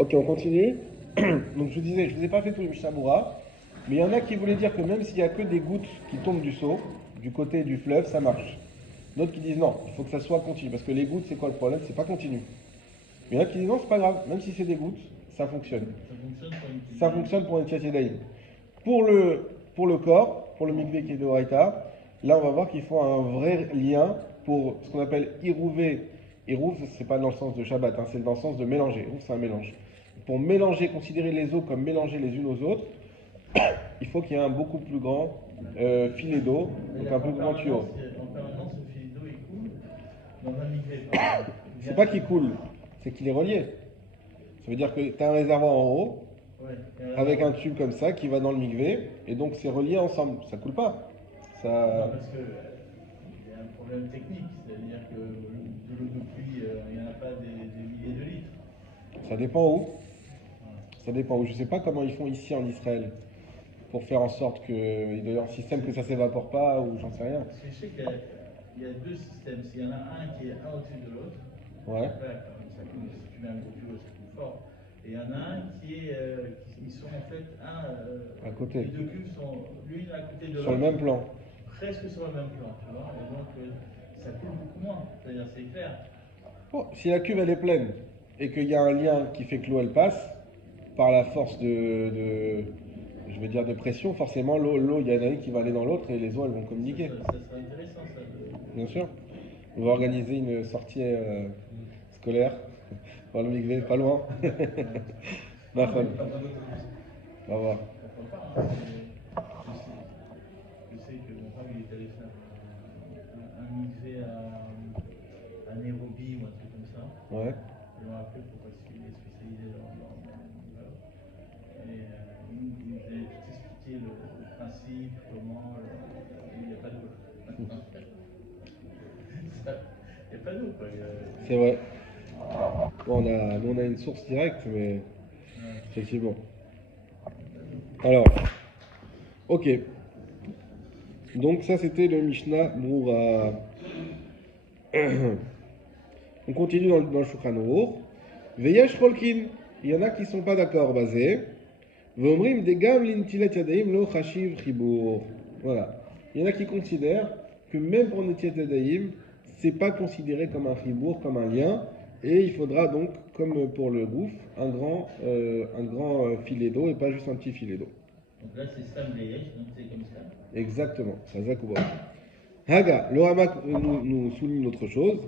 Ok, on continue. Donc je vous disais, je ne vous ai pas fait tous les Mishnah Berurah, mais il y en a qui voulaient dire que même s'il n'y a que des gouttes qui tombent du seau, du côté du fleuve, ça marche. D'autres qui disent non, il faut que ça soit continu, parce que les gouttes, c'est quoi le problème? C'est pas continu. Mais il y en a qui disent non, c'est pas grave, même si c'est des gouttes, ça fonctionne. Ça fonctionne pour une Ça petite fonctionne pour une Tchadjaïm. Pour le corps, pour le mikvé qui est de Horaïta, là on va voir qu'il faut un vrai lien pour ce qu'on appelle irouvé. Irouv, c'est pas dans le sens de Shabbat, hein, c'est dans le sens de mélanger. Irouv, c'est un mélange. Pour mélanger, considérer les eaux comme mélangées les unes aux autres, il faut qu'il y ait un beaucoup plus grand filet d'eau, donc un plus grand tuyau. En permanence, le fil d'eau il coule dans un mikvé, par exemple. C'est pas qu'il coule, c'est qu'il est relié. Ça veut dire que tu as un réservoir en haut, Ouais, avec un tube comme ça qui va dans le mikvé, et donc c'est relié ensemble. Ça coule pas. non, Ça, parce que il y a un problème technique, c'est-à-dire que de l'eau de pluie, il n'y en a pas des milliers de litres. ça dépend où. Voilà. Ça dépend où. Je sais pas comment ils font ici en Israël pour faire en sorte que il doit y avoir un système que ça s'évapore pas ou j'en sais rien. Parce que je sais qu'il y a deux systèmes. S'il y en a un qui est un au-dessus de l'autre, Ouais. après, comme ça coule, si tu mets un gros tuyau, ça coule fort. Et il y en a un ils sont en fait À côté. les deux cubes sont l'une à côté de Sur le l'autre, même plan. presque sur le même plan, tu vois. Et donc, ça coule beaucoup moins. C'est-à-dire, c'est clair. Bon, si la cuve elle est pleine et qu'il y a un lien qui fait que l'eau elle passe par la force je vais dire de pression, forcément il y en a une qui va aller dans l'autre et les eaux elles vont communiquer. Ça serait intéressant, ça. Bien sûr. On va organiser une sortie scolaire dans le mikvé, pas loin. Ma Non, mais femme. On va voir. pourquoi pas, hein, je sais que mon frère il est allé faire un musée à Nairobi ou un truc comme ça. Ouais. Ils l'ont appelé pour parce qu'il est spécialisé dans et il nous avait tout expliqué le principe, comment il n'y a pas d'eau. Il n'y a pas d'eau, quoi. C'est vrai. Bon, nous, on a une source directe, mais Ouais, effectivement. Alors, ok. Donc ça, c'était le Mishnah Brura. On continue dans le Shulchan Aruch. Veyesh Cholkin. Il y en a qui ne sont pas d'accord, basé. Vomrim degam lintilat yadaim lo chashiv chibur. Voilà. Il y en a qui considèrent que même pour Netilat yadaim, c'est pas considéré comme un chibour, comme un lien, et il faudra donc, comme pour le gouffre, un grand filet d'eau et pas juste un petit filet d'eau. donc là, c'est Stam Leyesh, donc c'est comme ça. Exactement, ça zakouba. Haga, le Ramak nous souligne autre chose.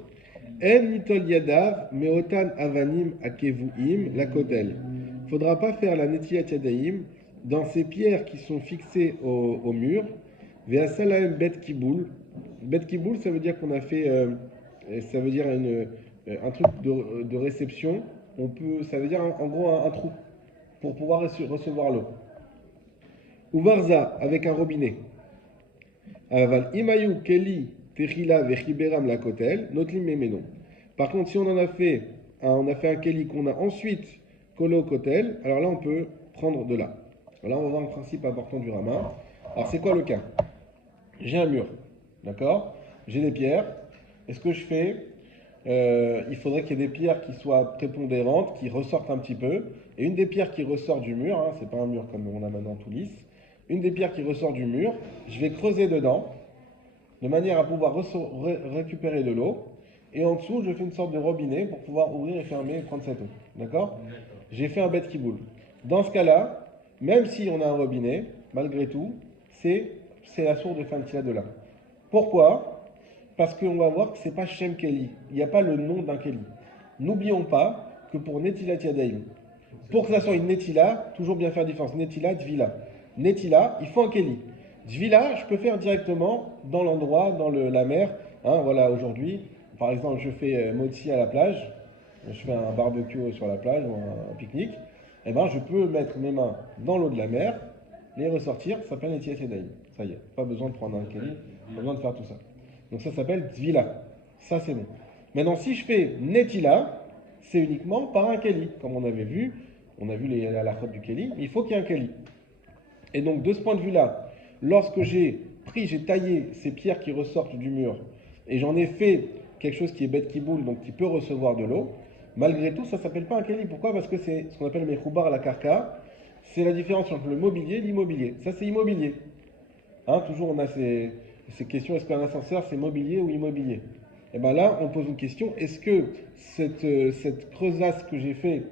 En nitol yadav meotan avanim akevuim la kotel. Faudra pas faire la netilat yadaim dans ces pierres qui sont fixées au mur. Veasalaem bet kiboul. Bet kiboul, ça veut dire qu'on a fait, ça veut dire un truc de réception. Ça veut dire en gros un trou pour pouvoir recevoir l'eau. Ou varza avec un robinet. Aval imayu keli techila vechiberam la kotel, notlim memenon. Par contre, si on a fait un keli qu'on a ensuite collé au kotel, alors là on peut prendre de là. Là on va voir le principe important du Rama. Alors c'est quoi le cas? J'ai un mur, d'accord? J'ai des pierres. Et ce que je fais, il faudrait qu'il y ait des pierres qui soient prépondérantes, qui ressortent un petit peu. Et une des pierres qui ressort du mur, hein, c'est pas un mur comme on a maintenant tout lisse, une des pierres qui ressort du mur, je vais creuser dedans, de manière à pouvoir récupérer de l'eau. Et en dessous, je fais une sorte de robinet pour pouvoir ouvrir et fermer et prendre cette eau. D'accord? D'accord. J'ai fait un bête qui boule. Dans ce cas-là, même si on a un robinet, malgré tout, c'est la source de Fantila de là. Pourquoi? Parce qu'on va voir que ce n'est pas Shem Keli. Il n'y a pas le nom d'un Keli. N'oublions pas que pour Netilat Yadaim, pour que ça soit une Netila, toujours bien faire différence. Netila, Tvila. Netila, il faut un Keli. Tvila, je peux faire directement dans l'endroit, dans la mer. Hein, voilà, aujourd'hui, par exemple, je fais motzi à la plage. Je fais un barbecue sur la plage ou un pique-nique. Eh ben, je peux mettre mes mains dans l'eau de la mer, les ressortir. Ça s'appelle Netilat Yadaim. Ça y est, pas besoin de prendre un Keli, pas besoin de faire tout ça. Donc ça s'appelle Tvila. Ça, c'est bon. Maintenant, si je fais Netila, c'est uniquement par un Keli. Comme on avait vu, on a vu la halachot du Keli, mais il faut qu'il y ait un Keli. Et donc, de ce point de vue-là, lorsque j'ai taillé ces pierres qui ressortent du mur, et j'en ai fait quelque chose qui est bête qui boule, donc qui peut recevoir de l'eau, Malgré tout, ça ne s'appelle pas un keli. Pourquoi? Parce que c'est ce qu'on appelle mechoubar à la karka. C'est la différence entre le mobilier et l'immobilier. Ça, c'est immobilier. Hein, toujours, on a ces questions. Est-ce qu'un ascenseur, c'est mobilier ou immobilier? Et bien là, on pose une question. Est-ce que cette crevasse que j'ai fait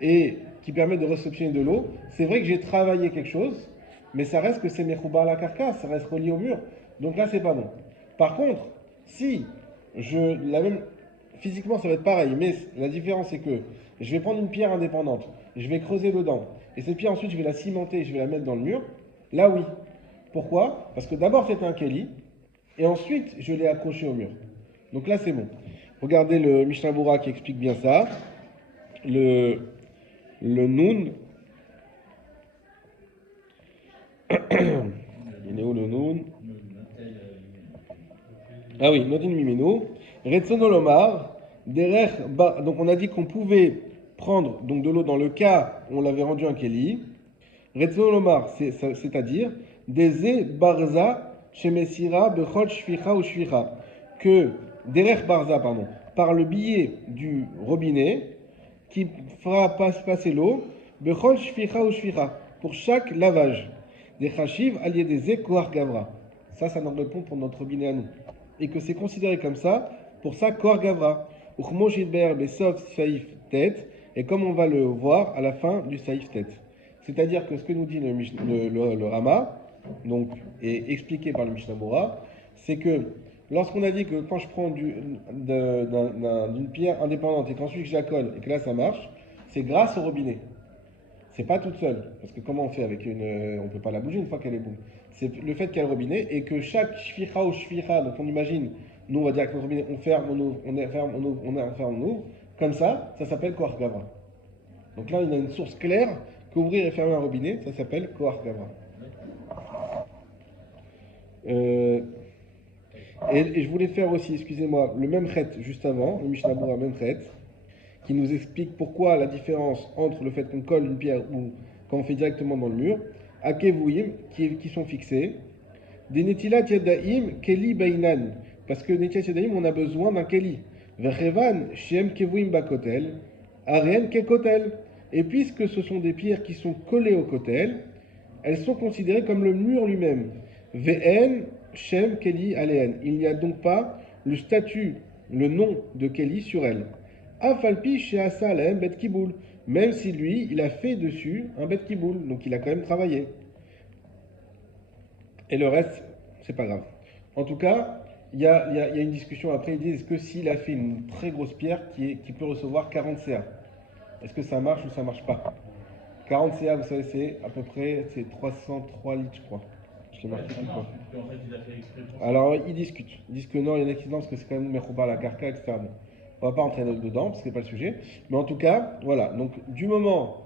et qui permet de réceptionner de l'eau, c'est vrai que j'ai travaillé quelque chose, mais ça reste que c'est mechoubar à la carcasse, ça reste relié au mur. Donc là, c'est pas bon. Par contre, si physiquement, ça va être pareil, mais la différence, c'est que je vais prendre une pierre indépendante, je vais creuser dedans, et cette pierre, ensuite, je vais la cimenter, je vais la mettre dans le mur. Là, oui. Pourquoi? Parce que d'abord, c'était un keli, et ensuite, je l'ai accroché au mur. Donc là, c'est bon. Regardez le Mishnah Bura qui explique bien ça. Le Nun. Il est où le Nun? Ah oui, Notin Mimenu. Retsono Lomar. Donc on a dit qu'on pouvait prendre donc de l'eau dans le cas où on l'avait rendu un keli. Retsono Lomar, c'est-à-dire Deze Barza Shemesira Bechol Shficha ou Shficha. Que Derech Barza, pardon, par le biais du robinet qui fera passer l'eau, Bechol Shficha ou Shficha, pour chaque lavage. Des Chachiv alliés des Koar Gavra. Ça nous répond pour notre robinet à nous. Et que c'est considéré comme ça, pour ça, Koar Gavra. Uchmo Shidber Besov Saïf Tet, et comme on va le voir à la fin du Saïf Tet. C'est-à-dire que ce que nous dit le Rama, donc, et expliqué par le Mishnah Bora, c'est que lorsqu'on a dit que quand je prends d'une pierre indépendante et qu'ensuite je la colle et que là ça marche, c'est grâce au robinet. C'est pas toute seule. Parce que comment on fait avec une. On peut pas la bouger une fois qu'elle est boue. C'est le fait qu'il y a le robinet et que chaque shficha ou shficha, donc on imagine, nous on va dire avec le robinet, on ferme, on ouvre, on ferme, on ouvre, on ferme, on ouvre. Comme ça s'appelle koach gavra. Donc là, il y a une source claire qu'ouvrir et fermer un robinet, ça s'appelle koach gavra. Et je voulais faire aussi, excusez-moi, le même chet juste avant, le Mishnah Bura, même chet, qui nous explique pourquoi la différence entre le fait qu'on colle une pierre ou quand on fait directement dans le mur, akevouim, qui sont fixés, des netilat yadaim keli bainan, parce que netilat yadaim, on a besoin d'un keli, vechevan shem kevouim bakotel, arien kekotel, et puisque ce sont des pierres qui sont collées au kotel, elles sont considérées comme le mur lui-même, vn shem keli aléen, il n'y a donc pas le statut, le nom de keli sur elles. Afalpi chez Asalem bet kiboul, même si lui, il a fait dessus un bet kiboul, donc il a quand même travaillé. Et le reste, c'est pas grave. En tout cas, il y a une discussion après, ils disent est-ce que s'il a fait une très grosse pierre qui peut recevoir 40 CA, est-ce que ça marche ou ça marche pas? 40 CA, vous savez, c'est à peu près 303 litres, je crois. Je l'ai marqué tout quoi. Alors, ils discutent. Ils disent que non, il y en a qui disent parce que c'est quand même Mechouba la Karka, etc. Bon. On va pas entrer dedans, parce que c'est pas le sujet. Mais en tout cas, voilà. Donc, du moment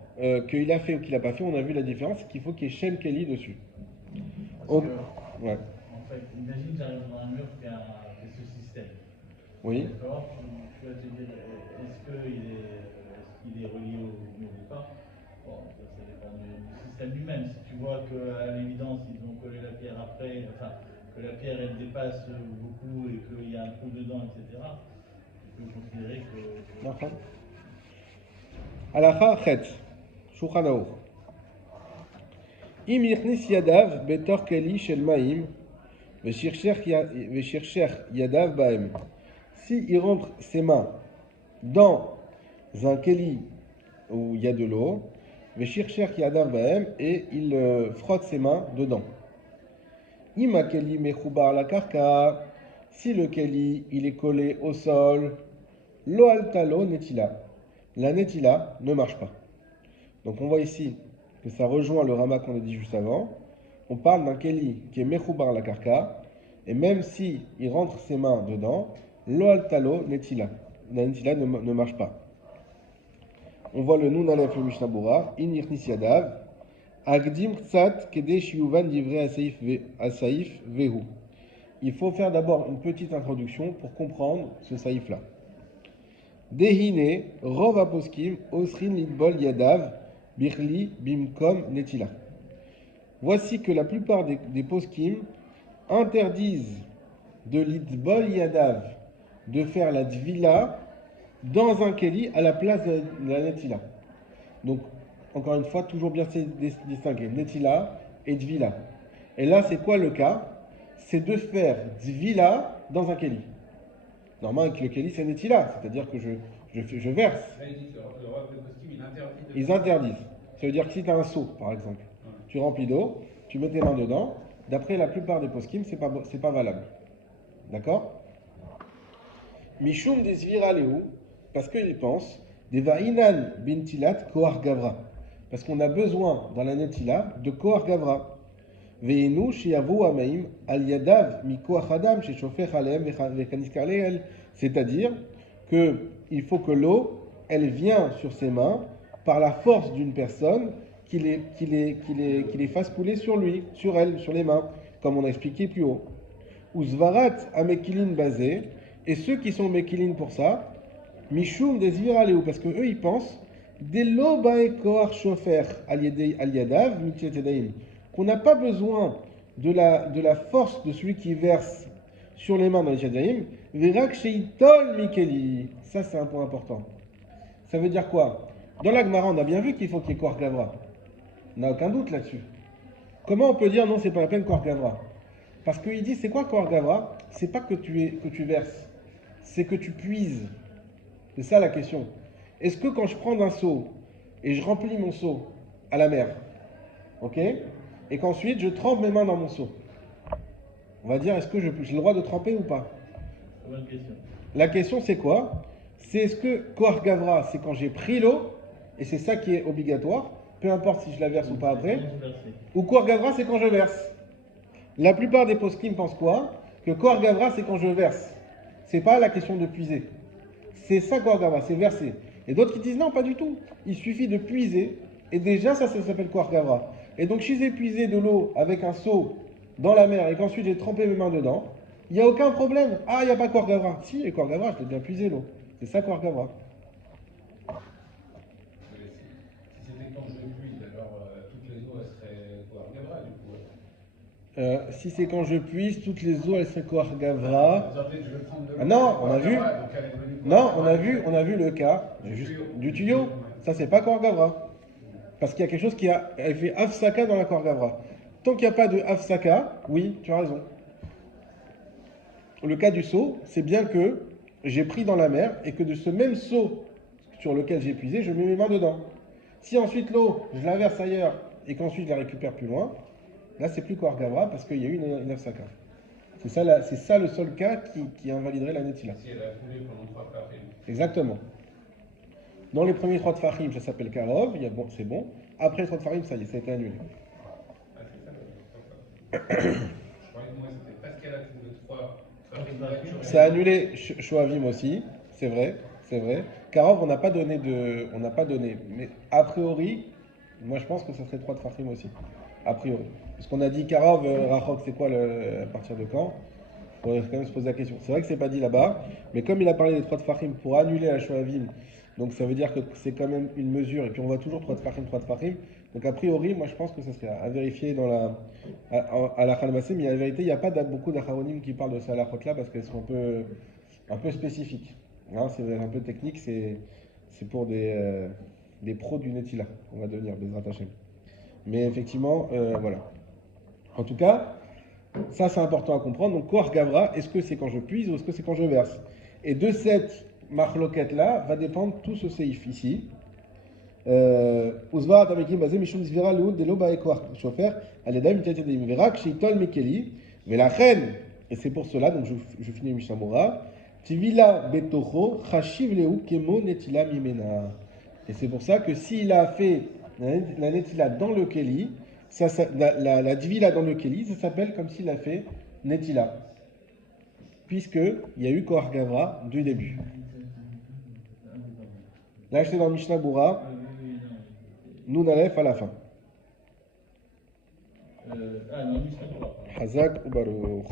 qu'il a fait ou qu'il n'a pas fait, on a vu la différence, c'est qu'il faut qu'il y ait Shem Kelly dessus. Parce que, ouais. En fait, imagine que j'arrive dans un mur qui a ce système. Oui. D'accord. Tu vas te dire, est-ce qu'il est relié au mur ou pas? Bon, ça dépend du système lui-même. Si tu vois qu'à l'évidence, ils ont collé la pierre après, enfin, que la pierre elle dépasse beaucoup et qu'il y a un trou dedans, etc., tu peux considérer que. Enfin. Alacha chet, Shulchan Aruch. Im yichnis yadav betor keli shel ma'im, veshircher yadav ba'em. Si il rentre ses mains dans un keli où il y a de l'eau, veshircher yadav ba'em, et il frotte ses mains dedans. Ima keli mechoubar la karka, si le keli il est collé au sol, lo altalo netila. La netila ne marche pas. Donc on voit ici que ça rejoint le rama qu'on a dit juste avant. On parle d'un keli qui est mechoubar la karka, et même si il rentre ses mains dedans, lo altalo netila. La netila ne marche pas. On voit le nun alef le Mishnah Bura, in yirnis yadav, agdim tzat kedesh yuvan divrei asaif vehu. Il faut faire d'abord une petite introduction pour comprendre ce saïf-là. Dehine, rov aposkim, osrin litbol yadav, birli bimkom netila. Voici que la plupart des poskim interdisent de litbol yadav, de faire la tvila dans un keli à la place de la netila. Donc, encore une fois, toujours bien distinguer netila et dvila. Et là, c'est quoi le cas? C'est de faire dvila dans un keli. Normalement, avec le keli, c'est netila, c'est-à-dire que je verse. Là, il dit que le roi de costume, il interdit de. Ils interdisent. Ça veut dire que si tu as un seau, par exemple, tu remplis d'eau, tu mets tes mains dedans, d'après la plupart des poskim, c'est pas valable. D'accord? Mishum des viraleu, parce qu'ils pensent, des va'inan bintilat kohar gavra. Parce qu'on a besoin dans la netila de kohar gavra. Veinu shiavu amaim al yadav mi kohar adam chez shofech aleem vekaniskar leel. C'est-à-dire qu'il faut que l'eau, elle vient sur ses mains par la force d'une personne qui les fasse couler sur lui, sur elle, sur les mains, comme on a expliqué plus haut. Uzvarat amekilin basé, et ceux qui sont mekilin pour ça, mishum des viraleu, parce que eux ils pensent, des lobae koar shofer al yadav mitietedaim, qu'on n'a pas besoin de la force de celui qui verse sur les mains dans les yadaim, verak sheitol mikeli. Ça c'est un point important. Ça veut dire quoi? Dans la Gemara, on a bien vu qu'il faut qu'il y ait koar gavra. On n'a aucun doute là-dessus. Comment on peut dire non, c'est pas la peine koar gavra? Parce qu'il dit, c'est quoi koar gavra? C'est pas que tu verses, c'est que tu puises. C'est ça la question. Est-ce que quand je prends un seau et je remplis mon seau à la mer, ok, et qu'ensuite je trempe mes mains dans mon seau, on va dire, est-ce que j'ai le droit de tremper ou pas? Bonne question. La question c'est quoi? C'est est-ce que koar gavra, c'est quand j'ai pris l'eau, et c'est ça qui est obligatoire, peu importe si je la verse ou pas après, ou koar gavra, c'est quand je verse. La plupart des poskim pensent quoi? Que koar gavra, c'est quand je verse. C'est pas la question de puiser. C'est ça koar gavra, c'est verser. Et d'autres qui disent non, pas du tout. Il suffit de puiser, et déjà ça s'appelle koar gavra. Et donc si j'ai puisé de l'eau avec un seau dans la mer, et qu'ensuite j'ai trempé mes mains dedans, il n'y a aucun problème. Ah, il n'y a pas koar gavra. Si, et koar gavra, je l'ai bien puisé l'eau. C'est ça koar gavra. Si c'était quand je puise, alors toutes les eaux, elles seraient koar gavra, du coup. Si c'est quand je puise, toutes les eaux, elles seraient koar gavra. Vous en dites, je vais prendre de l'eau. Ah non, on a vu. Donc elle est devenue Non, koar on a vu le cas du tuyau. Ça, c'est pas koar gavra. Parce qu'il y a quelque chose qui a fait afsaka dans la koar gavra. Tant qu'il n'y a pas de afsaka, oui, tu as raison. Le cas du seau, c'est bien que j'ai pris dans la mer et que de ce même seau sur lequel j'ai puisé, je mets mes mains dedans. Si ensuite l'eau, je la verse ailleurs et qu'ensuite je la récupère plus loin, là c'est plus koar gavra parce qu'il y a eu une afsaka. C'est ça le seul cas qui invaliderait la netila. Si elle a coulé pendant 3 fahim. Exactement. Dans les premiers 3 de fahim, ça s'appelle karov, c'est bon. Après les 3 de fahim, ça y est, ça a été annulé. Ah, c'est ça, je croyais que moi c'était parce qu'elle a trouvé 3 fahim. Ça a annulé Shoavim aussi, c'est vrai. Karov, on n'a pas donné. Mais a priori, moi je pense que ça serait 3 de fahim aussi. A priori. Parce qu'on a dit Karov, Rachok, c'est quoi à partir de quand? Il faudrait quand même se poser la question. C'est vrai que c'est pas dit là-bas, mais comme il a parlé des 3 de fahim pour annuler la Shoavim, donc ça veut dire que c'est quand même une mesure, et puis on voit toujours 3 de fahim. Donc a priori, moi je pense que ça serait à vérifier à la Khalmassé, mais en vérité, il n'y a pas beaucoup d'acharonim qui parlent de ça à la là parce qu'elles sont un peu spécifiques. Hein, c'est un peu technique, c'est pour des pros du Netila, on va devenir Bezrat Hashem. Mais effectivement, voilà. En tout cas, ça c'est important à comprendre. Donc koar gavra, est-ce que c'est quand je puise ou est-ce que c'est quand je verse? Et de cette marloquette là va dépendre tout ce séif ici. Uzva atamekim bazé mishum zvira leud de loba koar shofer aledam tietedim verak sheitol mekeli velachen, et c'est pour cela donc je finis Mishamura tivila betocho chashiv leu kemo netila mimena, et c'est pour ça que s'il a fait la netila dans le keli, la divila dans le keli, ça s'appelle comme s'il a fait netila, puisqu'il y a eu koar gavra du début. Là, j'étais dans Mishnah Bura, Nun Aleph à la fin. Non, Mishnah Bura. Hazak ou Baruch.